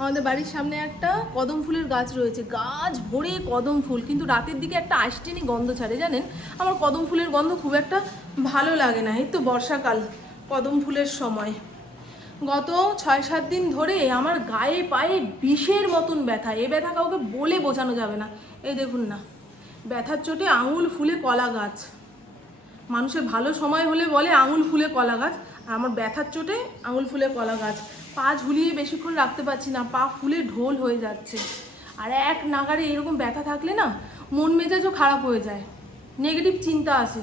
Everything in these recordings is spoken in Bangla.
আমাদের বাড়ির সামনে একটা কদম ফুলের গাছ রয়েছে। গাছ ভরে কদম ফুল, কিন্তু রাতের দিকে একটা আষ্টিনি গন্ধ ছাড়ে, জানেন? আমার কদম ফুলের গন্ধ খুব একটা ভালো লাগে না। এই তো বর্ষাকাল, কদম ফুলের সময়। গত ছয়, সাত দিন ধরে আমার গায়ে পায়ে বিষের মতন ব্যথা। এ ব্যথা কাউকে বলে বোঝানো যাবে না। এই দেখুন না, ব্যথার চোটে আঙুল ফুলে কলা গাছ। মানুষের ভালো সময় হলে বলে আঙুল ফুলে কলা গাছ। আমার ব্যথার চোটে আঙুল ফুলে কলা গাছ। পা ঝুলিয়ে বেশিক্ষণ রাখতে পারছি না, পা ফুলে ঢোল হয়ে যাচ্ছে। আর এক নাগারে এরকম ব্যথা থাকলে না, মন মেজাজও খারাপ হয়ে যায়। নেগেটিভ চিন্তা আসে।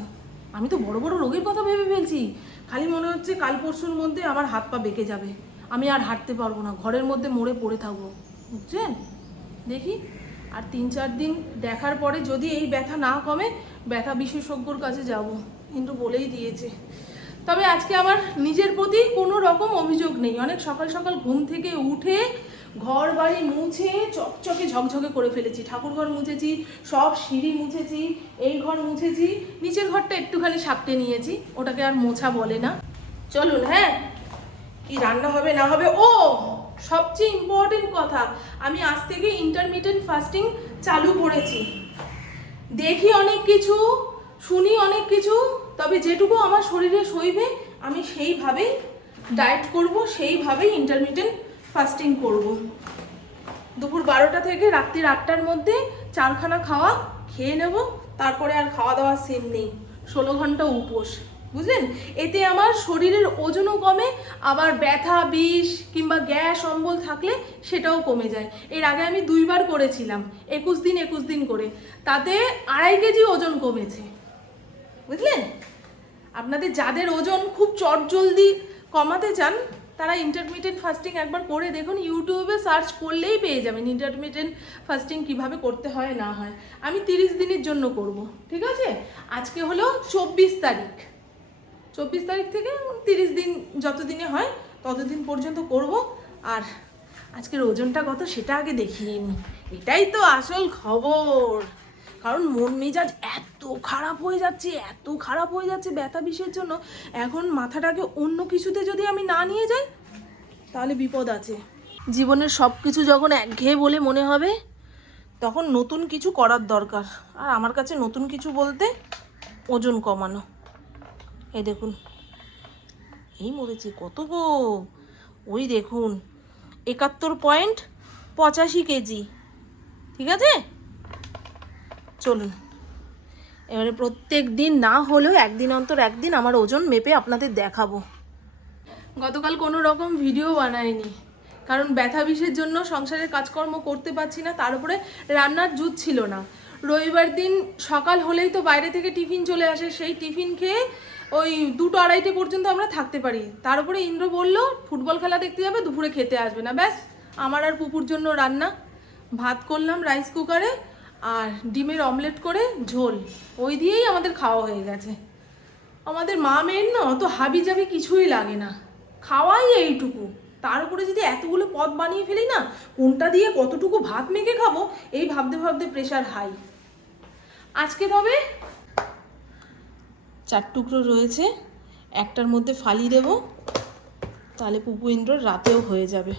আমি তো বড় বড় রোগের কথা ভেবে ফেলছি। খালি মনে হচ্ছে কাল পরশুর মধ্যে আমার হাত পা বেঁকে যাবে। আমি আর হাঁটতে পারব না, ঘরের মধ্যে মরে পড়ে থাকব। বুঝছেন? দেখি। আর তিন চার দিন দেখার পরে যদি এই ব্যথা না কমে, ব্যথা বিশেষজ্ঞর কাছে যাব। কিন্তু বলেই দিয়েছে। তবে আজকে আমার নিজের প্রতি কোনো রকম অভিযোগ নেই। অনেক সকাল সকাল ঘুম থেকে উঠে ঘর বাড়ি মুছে চকচকে ঝকঝকে করে ফেলেছি। ঠাকুর ঘর মুছেছি, সব সিঁড়ি মুছেছি, এই ঘর মুছেছি, নিচের ঘরটা একটুখানি সাপটে নিয়েছি। ওটাকে আর মোছা বলে না। চলুন হ্যাঁ? কি রান্না হবে, না হবে? ও, সবচেয়ে ইম্পর্টেন্ট কথা, আমি আজ থেকে ইন্টারমিডিয়েন্ট ফাস্টিং চালু করেছি। দেখি অনেক কিছু, শুনি অনেক কিছু তবে যেটুকু আমার শরীরে সইবে, আমি সেইভাবেই ডায়েট করব, সেইভাবেই ইন্টারমিডিয়েন্ট ফাস্টিং করব। দুপুর বারোটা থেকে রাত্রির আটটার মধ্যে চারখানা খাওয়া খেয়ে নেব, তারপরে আর খাওয়া দাওয়ার সিন নেই। ষোলো ঘণ্টা উপোস, বুঝলেন? এতে আমার শরীরের ওজনও কমে, আবার ব্যথা, বিষ কিংবা গ্যাস, অম্বল থাকলে সেটাও কমে যায়। এর আগে আমি দুইবার করেছিলাম, একুশ দিন একুশ দিন করে। তাতে আড়াই কেজি ওজন কমেছে। বুঝলেন? আপনাদের যাদের ওজন খুব চটজলদি কমাতে চান, তারা ইন্টারমিডিয়েন্ট ফাস্টিং একবার করে দেখুন ইউটিউবে সার্চ করলেই পেয়ে যাবেন ইন্টারমিডিয়েন্ট ফাস্টিং কীভাবে করতে হয়, না হয়। আমি তিরিশ দিনের জন্য করব, ঠিক আছে? আজকে হলো চব্বিশ তারিখ। চব্বিশ তারিখ থেকে তিরিশ দিন যতদিনে হয়, ততদিন পর্যন্ত করব। আর আজকের ওজনটা কত সেটা আগে দেখিয়ে নিই এটাই তো আসল খবর। কারণ মন মেজাজ এত খারাপ হয়ে যাচ্ছে, এত খারাপ হয়ে যাচ্ছে ব্যথা বিষের জন্য। এখন মাথাটাকে অন্য কিছুতে যদি আমি না নিয়ে যাই, তাহলে বিপদ আছে। জীবনের সব কিছু যখন একঘেয়ে বলে মনে হবে, তখন নতুন কিছু করার দরকার। আর আমার কাছে নতুন কিছু বলতে ওজন কমানো। এই দেখুন, এই মরেছি কত গো? ওই দেখুন, একাত্তর পয়েন্ট পঁচাশি কেজি। ঠিক আছে? চলুন। এবারে প্রত্যেক দিন না হলেও একদিন অন্তর একদিন আমার ওজন মেপে আপনাদের দেখাবো। গতকাল কোনো রকম ভিডিও বানায়নি কারণ ব্যথা বিষের জন্য সংসারের কাজকর্ম করতে পারছি না, তার উপরে রান্নার জুত ছিল না। রবিবার দিন সকাল হলেই তো বাইরে থেকে টিফিন চলে আসে, সেই টিফিন খেয়ে ওই দুটো আড়াইটে পর্যন্ত আমরা থাকতে পারি। তার উপরে ইন্দ্র বলল, ফুটবল খেলা দেখতে যাবে, দুপুরে খেতে আসবে না। ব্যাস, আমার আর পুপুর জন্য রান্না। ভাত করলাম রাইস কুকারে আর ডিমের অমলেট করে ঝোল, ওই দিয়েই আমাদের খাওয়া হয়ে গেছে। আমাদের মা মেয়ের না অত হাবি জাবি কিছুই লাগে না। খাওয়াই এইটুকু। তার উপরে যদি এতগুলো পদ বানিয়ে ফেলি না, কোনটা দিয়ে কতটুকু ভাত মেখে খাব, এই ভাবতে ভাবতে প্রেশার হাই আজকে তবে চার টুকরো রয়েছে, একটার মধ্যে ফালি দেব, তাহলে পুপু ইন্দ্রর রাতেও হয়ে যাবে।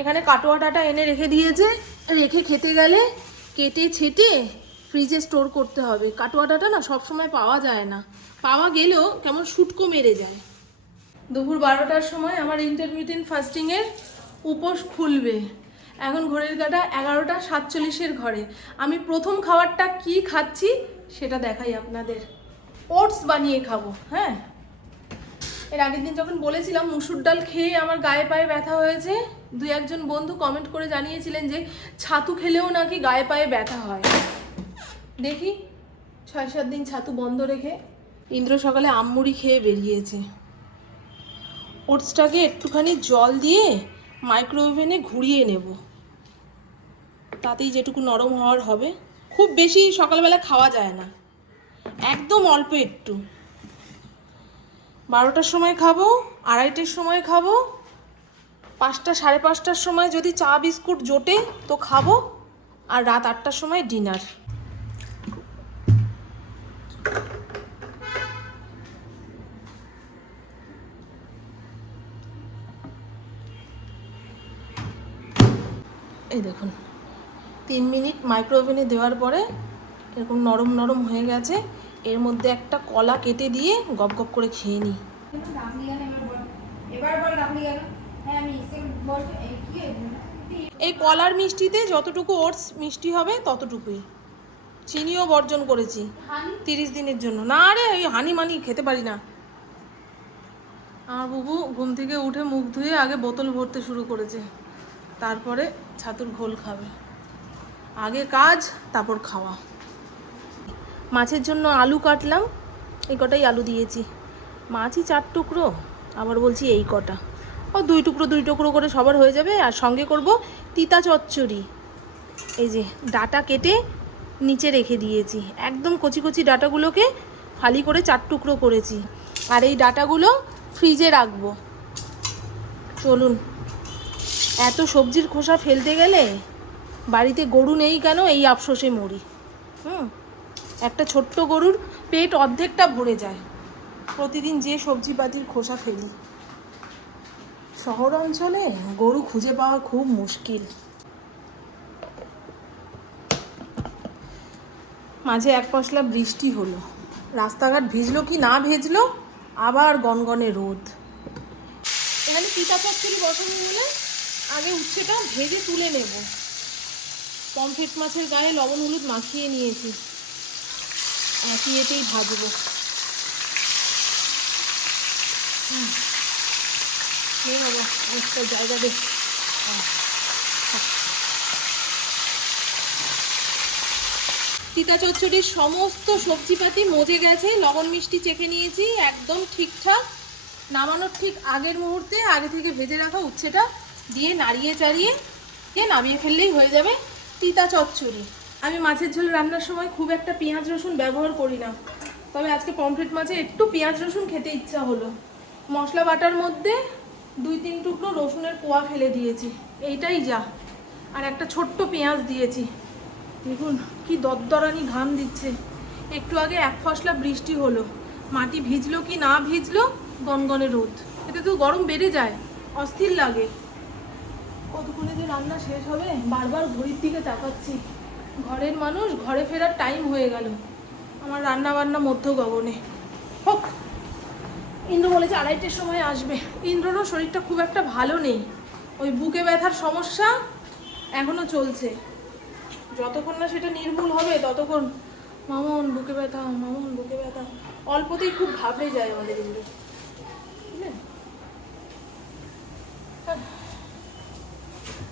এখানে কাটোয়া ডাটা এনে রেখে দিয়েছে, রেখে খেতে গেলে কেটে ছেটে ফ্রিজে স্টোর করতে হবে। কাটোয়া ডাটা না সবসময় পাওয়া যায় না। পাওয়া গেলেও কেমন শুটকো মেরে যায়। দুপুর বারোটার সময় আমার ইন্টারমিডিয়েন্ট ফাস্টিংয়ের উপোস খুলবে। এখন ঘড়ির কাটা এগারোটা সাতচল্লিশের ঘরে। আমি প্রথম খাবারটা কি খাচ্ছি সেটা দেখাই আপনাদের। ওটস বানিয়ে খাব হ্যাঁ? এর আগের দিন যখন বলেছিলাম মুসুর ডাল খেয়ে আমার গায়ে পায়ে ব্যথা হয়েছে, দুই একজন বন্ধু কমেন্ট করে জানিয়েছিলেন যে ছাতু খেলেও নাকি গায়ে পায়ে ব্যথা হয়। দেখি, ছয় সাত দিন ছাতু বন্ধ রেখে ইন্দ্র সকালে আমমুড়ি খেয়ে বেরিয়েছে। ওটসটাকে একটুখানি জল দিয়ে মাইক্রোওভেনে ঘুরিয়ে নেব। তাতেই যেটুকু নরম হওয়ার হবে। খুব বেশি সকালবেলা খাওয়া যায় না। একদম অল্প একটু। বারোটার সময় খাব, আড়াইটের সময় খাব, পাঁচটা, সাড়ে পাঁচটার সময় যদি চা, বিস্কুট জোটে তো খাব, আর রাত আটটার সময় ডিনার। এই দেখুন, তিন মিনিট মাইক্রো ওভেনে দেওয়ার পরে এরকম নরম নরম হয়ে গেছে। এর মধ্যে একটা কলা কেটে দিয়ে গপ গপ করে খেয়ে নিই। হ্যাঁ এই কলার মিষ্টিতে যতটুকু ওটস মিষ্টি হবে ততটুকুই। চিনিও বর্জন করেছি তিরিশ দিনের জন্য। না রে ওই হানি মানি খেতে পারি না। আমার বুবু ঘুম থেকে উঠে মুখ ধুয়ে আগে বোতল ভরতে শুরু করেছে। তারপরে ছাতুর ঘোল খাবে। আগে কাজ তারপর খাওয়া। মাছের জন্য আলু কাটলাম, এই কটাই আলু দিয়েছি। মাছই চার টুকরো, আবার বলছি এই কটা। ও দুই টুকরো দুই টুকরো করে সবার হয়ে যাবে, আর সঙ্গে করব তিতা চচ্চড়ি। এই যে ডাটা কেটে নিচে রেখে দিয়েছি। একদম কচি কচি ডাটাগুলোকে ফালি করে চার টুকরো করেছি। আর এই ডাটাগুলো ফ্রিজে রাখব। চলুন, এত সবজির খোসা ফেলতে গেলে বাড়িতে গরু নেই কেন? এই আফসোসে মরি। হুম? একটা ছোট্ট গরুর পেট অর্ধেকটা ভরে যায়। প্রতিদিন যে সবজিপাতির খোসা ফেলি। শহর অঞ্চলে গরু খুঁজে পাওয়া খুব মুশকিল। মাঝে এক পশলা বৃষ্টি হলো। রাস্তাঘাট ভিজলো কি না ভিজলো? আবার গনগনে রোদ। এখানে চচ্চড়ি বসানো নিলে আগে উচ্ছেটা ভেজে তুলে নেব। পমফ্রেট মাছের গায়ে লবণ হলুদ মাখিয়ে নিয়েছি। একই এতেই ভাজবো হুম। জায়গা দে হ্যাঁ। তিতা চচ্চড়ির সমস্ত সবজিপাতি মজে গেছে, লবণ মিষ্টি চেখে নিয়েছি, একদম ঠিকঠাক নামানোর ঠিক আগের মুহূর্তে আগে থেকে ভেজে রাখা উচ্ছেটা দিয়ে নাড়িয়ে চাড়িয়ে দিয়ে নামিয়ে ফেললেই হয়ে যাবে তিতা চচ্চড়ি আমি মাছের ঝোল রান্নার সময় খুব একটা পেঁয়াজ রসুন ব্যবহার করি না। তবে আজকে পমফ্রেট মাছে একটু পেঁয়াজ রসুন খেতে ইচ্ছা হলো। মশলা বাটার মধ্যে দুই তিন টুকরো রসুনের পোয়া ফেলে দিয়েছি। এইটাই যা। আর একটা ছোট্ট পেঁয়াজ দিয়েছি। দেখুন, কি দরদরানি ঘাম দিচ্ছে। একটু আগে এক ফসলা বৃষ্টি হলো। মাটি ভিজলো কি না ভিজলো? গনগনে রোদ। এতে তো গরম বেড়ে যায়। অস্থির লাগে। কতক্ষণে যে রান্না শেষ হবে, বারবার ঘড়ির দিকে তাকাচ্ছি। ঘরের মানুষ, ঘরে ফেরার টাইম হয়ে গেল। আমার রান্না বান্না মধ্য গগনে। হোক, ইন্দ্র বলেছে আড়াইটের সময় আসবে। ইন্দ্ররও শরীরটা খুব একটা ভালো নেই। ওই বুকে ব্যথার সমস্যা এখনও চলছে। যতক্ষণ না সেটা নির্মূল হবে, ততক্ষণ মামন বুকে ব্যথা, মামন বুকে ব্যথা। অল্পতেই খুব ঘাবড়ে যায় আমাদের ইন্দ্র।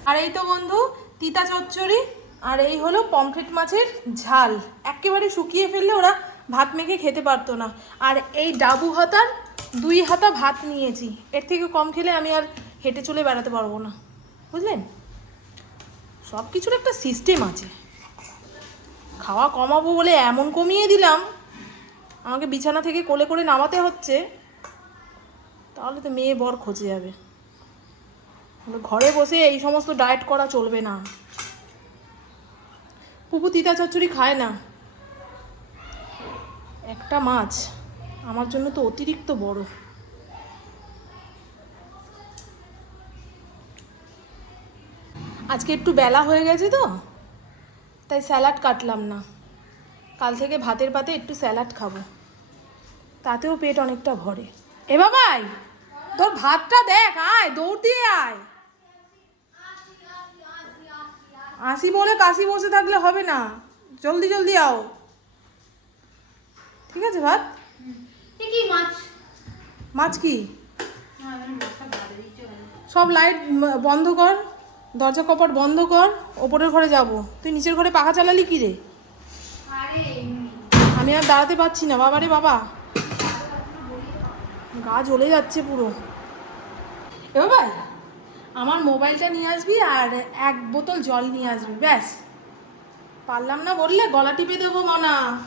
আর এই তো বন্ধু, তিতা চচ্চড়ি। আর এই হলো পমফ্রেট মাছের ঝাল। একেবারে শুকিয়ে ফেললে ওরা ভাত মেখে খেতে পারতো না। আর এই ডাবু হাতার দুই হাতা ভাত নিয়েছি। এর থেকে কম খেলে আমি আর হেঁটে চলে বেড়াতে পারব না। বুঝলেন? সব কিছুর একটা সিস্টেম আছে। খাওয়া কমাবো বলে এমন কমিয়ে দিলাম। আমাকে বিছানা থেকে কোলে করে নামাতে হচ্ছে। তাহলে তো মেয়ে বর খোঁজে যাবে। ঘরে বসে এই সমস্ত ডায়েট করা চলবে না। পুপু তিতা চচ্চড়ি খায় না। একটা মাছ। আমার জন্য তো অতিরিক্ত বড়। আজকে একটু বেলা হয়ে গেছে তো, তাই স্যালাড কাটলাম না। কাল থেকে ভাতের পাতে একটু স্যালাড খাব। তাতেও পেট অনেকটা ভরে। এ বাবাই, তোর ভাতটা দেখ, আয়, দৌড় দিয়ে আয়। আসি বলে কাশি বসে থাকলে হবে না। জলদি জলদি আও। ঠিক আছে ভাত? কি মাছ? মাছ কি? সব লাইট বন্ধ কর দরজা কপাট বন্ধ কর ওপরের ঘরে যাব। তুই নিচের ঘরে পাখা চালালি কি রে? আমি আর দাঁড়াতে পারছি না বাবা। রে বাবা গা জ্বলে যাচ্ছে পুরো। এ বাবা আমার মোবাইলটা নিয়ে আসবি আর এক বোতল জল নিয়ে আসবি, ব্যাস। পারলাম না বললে গলা টিপে দেবো মনা।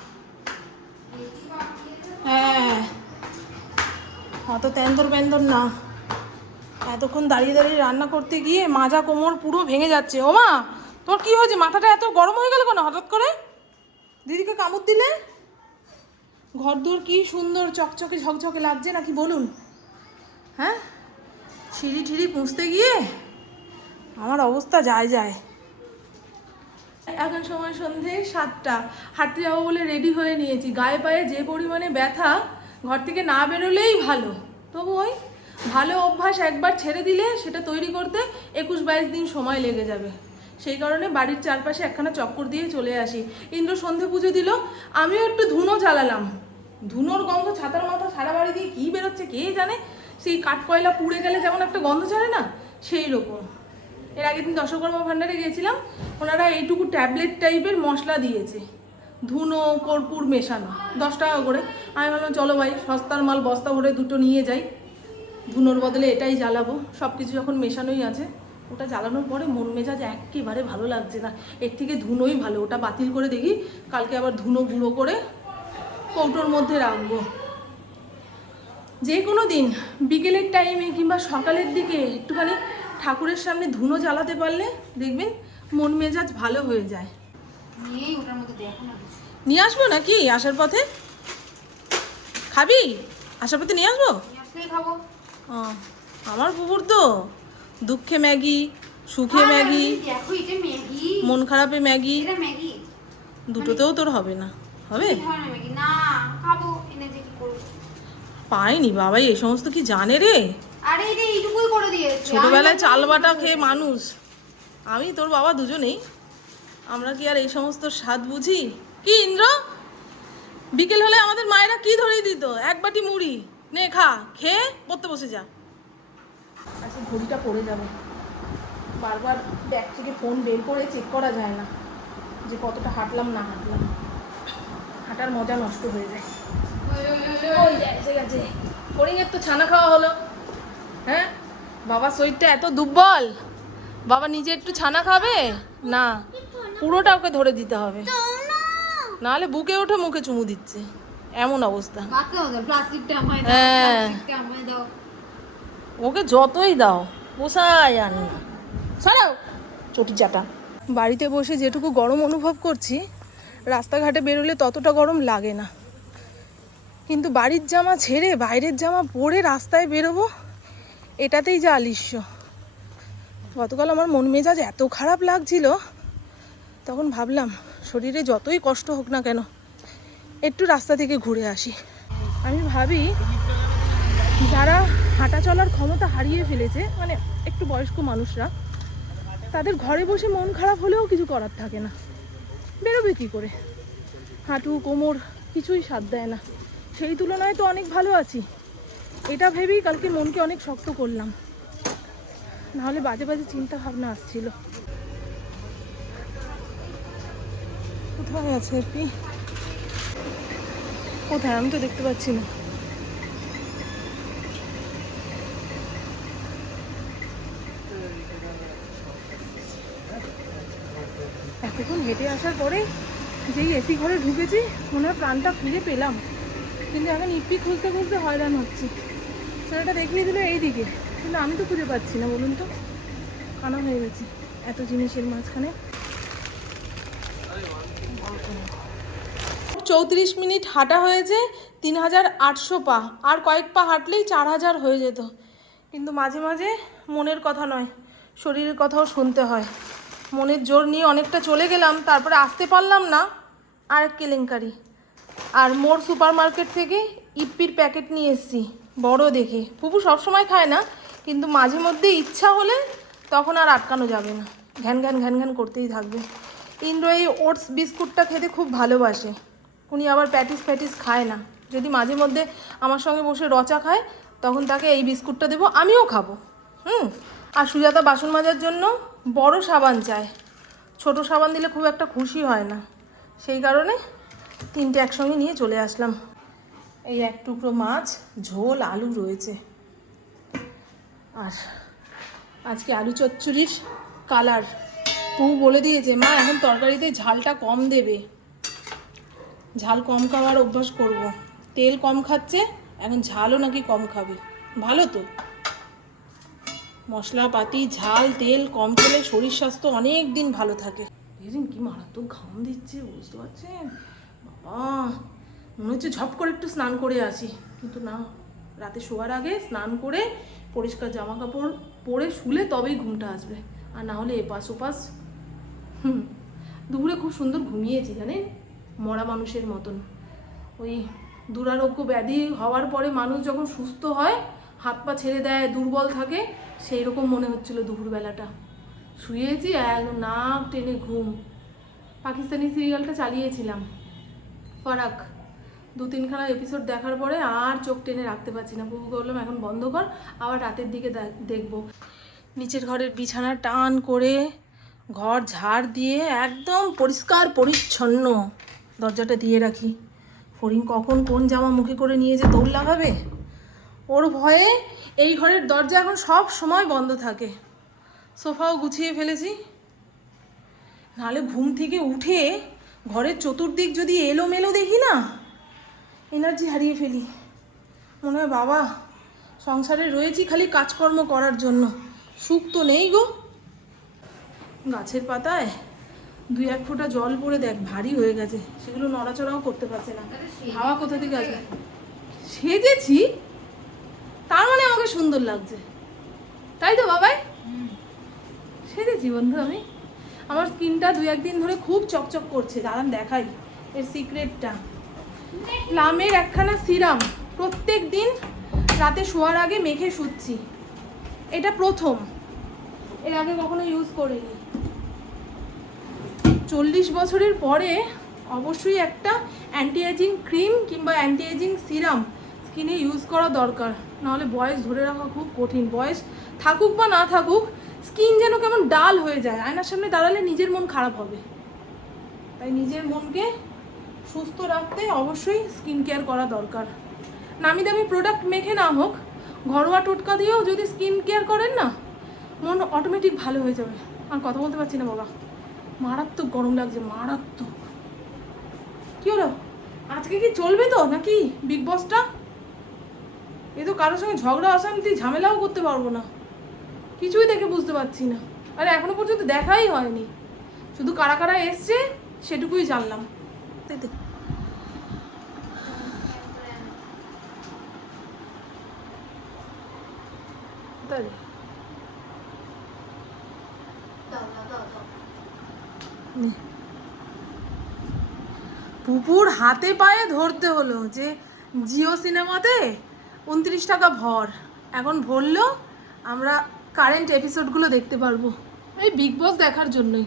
হ্যাঁ। অত তেন্দর বেন্দর না। এতক্ষণ দাঁড়িয়ে দাঁড়িয়ে রান্না করতে গিয়ে মাজা কোমর পুরো ভেঙে যাচ্ছে। ও মা তোর কি হয়েছে? মাথাটা এত গরম হয়ে গেল কেন হঠাৎ করে? দিদিকে কামড় দিলে? ঘর দূর কি সুন্দর চকচকে ঝকঝকে লাগছে নাকি বলুন? হ্যাঁ? সিঁড়ি ঠিড়ি পুঁছতে গিয়ে আমার অবস্থা যায় যায়। এখন সময় সন্ধে সাতটা। হাঁটতে যাব বলে রেডি হয়ে নিয়েছি। গায়ে পায়ে যে পরিমাণে ব্যথা, ঘর থেকে না বেরোলেই ভালো। তবু ওই ভালো অভ্যাস একবার ছেড়ে দিলে সেটা তৈরি করতে একুশ বাইশ দিন সময় লেগে যাবে। সেই কারণে বাড়ির চারপাশে একখানা চক্কর দিয়ে চলে আসি। ইন্দ্র সন্ধে পুজো দিল, আমিও একটু ধুনো জ্বালালাম। ধুনোর গন্ধ ছাতার মাথা সারা বাড়ি দিয়ে কী বেরোচ্ছে কে জানে? সেই কাঠকয়লা পুড়ে গেলে যেমন একটা গন্ধ ছাড়ে না, সেই রকম। এর আগের দিন দশকর্মা ভাণ্ডারে গিয়েছিলাম, ওনারা এইটুকু ট্যাবলেট টাইপের মশলা দিয়েছে। ধুনো, কর্পূর মেশানো, দশ টাকা করে। আমি ভাবলাম, চলো ভাই, সস্তার মাল, বস্তা ভরে দুটো নিয়ে যাই। ধুনোর বদলে এটাই জ্বালাবো। সব কিছু যখন মেশানোই আছে, ওটা জ্বালানোর পরে মন মেজাজ একেবারে ভালো লাগছে না। এর থেকে ধুনোই ভালো, ওটা বাতিল করে দেখি, কালকে আবার ধুনো গুঁড়ো করে কৌটোর মধ্যে রাখব। যে কোনো দিন বিকেলের টাইমে কিংবা সকালের দিকে একটুখানি ঠাকুরের সামনে ধুনো জ্বালাতে পারলে দেখবেন মন মেজাজ ভালো হয়ে যায়। নিয়ে আসব নাকি আসার পথে? খাবি? আসার পথে নিয়ে আসব? ও, আমার কুকুর তো। দুঃখে ম্যাগি সুখে ম্যাগি মন খারাপে ম্যাগি। দুটোতেও তোর হবে না। হবে? না খাব এনে যে কি করব পাইনি বাবাই এই সমস্ত কি জানে রে? আরে এটা এইটুকুই করে দিয়েছে। ছোটবেলায় চাল বাটা খেয়ে মানুষ। আমি তোর বাবা দুজনেই। আমরা কি আর এই সমস্ত স্বাদ বুঝি? কি ইন্দ্র? বিকেল হলে আমাদের মায়েরা কি ধরিয়ে দিত? এক বাটি মুড়ি। নে খা খেয়ে পড়তে বসে যা। আচ্ছা ঘড়িটা পড়ে যাবে। বারবার ব্যাগ থেকে ফোন বের করে চেক করা যায় না। যে কতটা হাঁটলাম না হাঁটলাম। হাঁটার মজা নষ্ট হয়ে যায়। ওই এসে গেছে ফড়িংয়ের তো ছানা খাওয়া হলো। হ্যাঁ? বাবা শরীরটা এত দুর্বল। বাবা নিজে একটু ছানা খাবে? না পুরোটা ওকে ধরে দিতে হবে। নাহলে বুকে ওঠে মুখে চুমু দিচ্ছে। এমন অবস্থা। হ্যাঁ। দাও। ওকে যতই দাও পোষায় আর না। ছাড়াও চটি চাটা। বাড়িতে বসে যেটুকু গরম অনুভব করছি রাস্তাঘাটে বেরোলে ততটা গরম লাগে না। কিন্তু বাড়ির জামা ছেড়ে বাইরের জামা পরে রাস্তায় বেরোবো? এটাতেই যা আলিস্য। গতকাল আমার মন মেজাজ এত খারাপ লাগছিল, তখন ভাবলাম, শরীরে যতই কষ্ট হোক না কেন, একটু রাস্তা থেকে ঘুরে আসি। আমি ভাবি, যারা হাঁটা চলার ক্ষমতা হারিয়ে ফেলেছে মানে একটু বয়স্ক মানুষরা, তাদের ঘরে বসে মন খারাপ হলেও কিছু করার থাকে না। বেরোবে কী করে? হাঁটু, কোমর কিছুই সাথ দেয় না। সেই তুলনায় তো অনেক ভালো আছি। এটা ভেবেই কালকে মনকে অনেক শক্ত করলাম। নাহলে বাজে বাজে চিন্তা ভাবনা আসছিল। কোথায় আছে এপি? কোথায়? আমি তো দেখতে পাচ্ছি না। এতক্ষণ হেঁটে আসার পরে যেই এসি ঘরে ঢুকেছি হয় প্রাণটা ফিরে পেলাম। কিন্তু এখন ইপি খুঁজতে খুঁজতে হয়রান হচ্ছি। ছেলেটা দেখিয়ে দিল এই দিকে কিন্তু আমি তো খুঁজে পাচ্ছি না, বলুন তো। কানা হয়ে গেছি এত জিনিসের মাঝখানে। চৌত্রিশ মিনিট হাঁটা হয়েছে, তিন হাজার আটশো পা। আর কয়েক পা হাঁটলেই চার হাজার হয়ে যেত। কিন্তু মাঝে মাঝে মনের কথা নয়, শরীরের কথাও শুনতে হয়। মনের জোর নিয়ে অনেকটা চলে গেলাম, তারপরে আসতে পারলাম না। আর কেলেঙ্কারি। আর মোর সুপার মার্কেট থেকে ইপ্পির প্যাকেট নিয়ে এসেছি। বড় দেখে। ফুপু সবসময় খায় না, কিন্তু মাঝে মধ্যে ইচ্ছা হলে তখন আর আটকানো যাবে না। ঘ্যান ঘ্যান ঘ্যান ঘ্যান করতেই থাকবে। ইন্দ্র এই ওটস বিস্কুটটা খেতে খুব ভালোবাসে। উনি আবার প্যাটিস প্যাটিস খায় না। যদি মাঝে মধ্যে আমার সঙ্গে বসে রচা খায়, তখন তাকে এই বিস্কুটটা দেবো, আমিও খাব। হুম? আর সুজাতা বাসন মাজার জন্য বড় সাবান চায়। ছোট সাবান দিলে খুব একটা খুশি হয় না। সেই কারণে তিনটে একসঙ্গে নিয়ে চলে আসলাম। এই এক টুকরো মাছ, ঝোল, আলু রয়েছে। আর আজকে আলু চচ্চড়ির কালার। পু বলে দিয়েছে, মা, এখন তরকারিতে ঝালটা কম দেবে। ঝাল কম খাওয়ার অভ্যাস করব। তেল কম খাচ্ছে, এখন ঝালও নাকি কম খাবে। ভালো তো? মশলাপাতি, ঝাল, তেল কম খেলে শরীর স্বাস্থ্য অনেক দিন ভালো থাকে। কি মারাত্মক ঘাম দিচ্ছে, বুঝতে পারছেন? মনে হচ্ছে ঝপ করে একটু স্নান করে আসি। কিন্তু না, রাতে শোয়ার আগে স্নান করে পরিষ্কার জামা কাপড় পরে শুলে তবেই ঘুমটা আসবে। আর না হলে এপাশ ওপাশ, হুম, দুপুরে খুব সুন্দর ঘুমিয়েছি, জানেন? মরা মানুষের মতন। ওই দুরারোগ্য ব্যাধি হওয়ার পরে মানুষ যখন সুস্থ হয়, হাত পা ছেড়ে দেয়, দুর্বল থাকে সেই রকম মনে হচ্ছিল দুপুরবেলাটা। শুয়েছি একদম নাক টেনে ঘুম। পাকিস্তানি সিরিয়ালটা চালিয়েছিলাম। ফারাক। দু তিনখানা এপিসোড দেখার পরে আর চোখ টেনে রাখতে পারছি না। বুবু বললাম, এখন বন্ধ কর, আবার রাতের দিকে দেখ- দেখব। নিচের ঘরের বিছানা টান করে ঘর ঝাড় দিয়ে একদম পরিষ্কার পরিচ্ছন্ন দরজাটা দিয়ে রাখি। ফরিং কখন কোন জামা মুখে করে নিয়ে যে দৌড় লাগাবে ওর ভয়ে এই ঘরের দরজা এখন সব সময় বন্ধ থাকে। সোফাও গুছিয়ে ফেলেছি। নাহলে ঘুম থেকে উঠে ঘরের চতুর্দিক যদি এলোমেলো দেখি না এনার্জি হারিয়ে ফেলি। মনে হয় বাবা সংসারে রয়েছি খালি কাজকর্ম করার জন্য। সুখ তো নেই গো। গাছের পাতায় দুই এক ফোঁটা জল পড়ে দেখ ভারী হয়ে গেছে। সেগুলো নড়াচড়াও করতে পারছে না। হাওয়া কোথা থেকে আসবে? সেজেছি। তার মানে আমাকে সুন্দর লাগছে। তাই তো বাবাই? সেজেছি বন্ধু আমি। আমার স্কিনটা দুই একদিন ধরে খুব চকচক করছে, দাঁড়ান দেখাই, এর সিক্রেটটা। লামের একখানা সিরাম প্রত্যেক দিন রাতে শোয়ার আগে মেখে শুচ্ছি। এটা প্রথম। এর আগে কখনো ইউজ করিনি। চল্লিশ বছরের পরে অবশ্যই একটা অ্যান্টি এজিং ক্রিম কিংবা অ্যান্টি এজিং সিরাম স্কিনে ইউজ করা দরকার। নাহলে বয়স ধরে রাখা খুব কঠিন। বয়স থাকুক বা না থাকুক স্কিন যেন কেমন ডাল হয়ে যায়, আয়নার সামনে দাঁড়ালে নিজের মন খারাপ হবে। তাই নিজের মনকে সুস্থ রাখতে অবশ্যই স্কিন কেয়ার করা দরকার। নামি দামি প্রোডাক্ট মেখে না হোক, ঘরোয়া টোটকা দিয়েও যদি স্কিন কেয়ার করেন না, মন অটোমেটিক ভালো হয়ে যাবে। আর কথা বলতে পারছি না বাবা। মারাত্মক গরম লাগছে, মারাত্মক। কি হলো? আজকে কি চলবে তো নাকি বিগ বসটা? এ তো কারোর সঙ্গে ঝগড়া, অশান্তি, ঝামেলাও করতে পারব না। কিছুই দেখে বুঝতে পারছি না। আরে এখনও পর্যন্ত দেখাই হয়নি। শুধু কারা কারা এসছে, সেটুকুই জানলাম। পুপুর হাতে পায়ে ধরতে হলো যে জিও সিনেমাতে উনত্রিশ টাকা ভর। এখন ভরলো আমরা কারেন্ট এপিসোডগুলো দেখতে পারব। এই বিগ বস দেখার জন্যই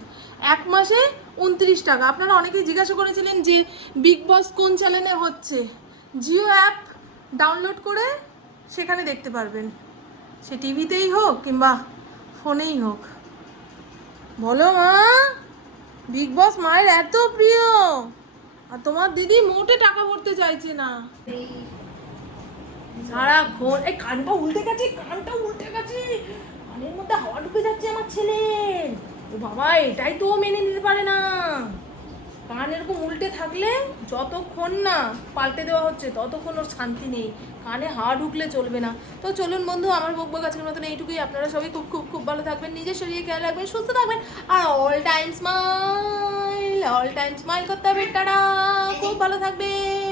এক মাসে উনত্রিশ টাকা। আপনারা অনেকেই জিজ্ঞাসা করেছিলেন যে বিগ বস কোন চ্যানেলে হচ্ছে? জিও অ্যাপ ডাউনলোড করে সেখানে দেখতে পারবেন। সে টিভিতেই হোক কিংবা ফোনেই হোক। বলো মা বিগ বস মায়ের এত প্রিয়। আর তোমার দিদি মোটে টাকা ভরতে চাইছে না। সারাক্ষণ এই কানটা উল্টে গেছে, কানটা উল্টে গেছে। কানের মধ্যে হাওয়া ঢুকে যাচ্ছে আমার ছেলের ও বাবা, এটাই তো মেনে নিতে পারে না। কান এরকম উল্টে থাকলে যতক্ষণ না পাল্টে দেওয়া হচ্ছে, ততক্ষণ ওর শান্তি নেই। কানে হাওয়া ঢুকলে চলবে না। তো চলুন বন্ধু, আমার বকবক গাছের মতন এইটুকুই। আপনারা সবাই খুব খুব খুব ভালো থাকবেন, নিজের শরীরে খেয়াল রাখবেন, সুস্থ থাকবেন। আর all time smile all time smile করতে হবে। টাটা! খুব ভালো থাকবেন।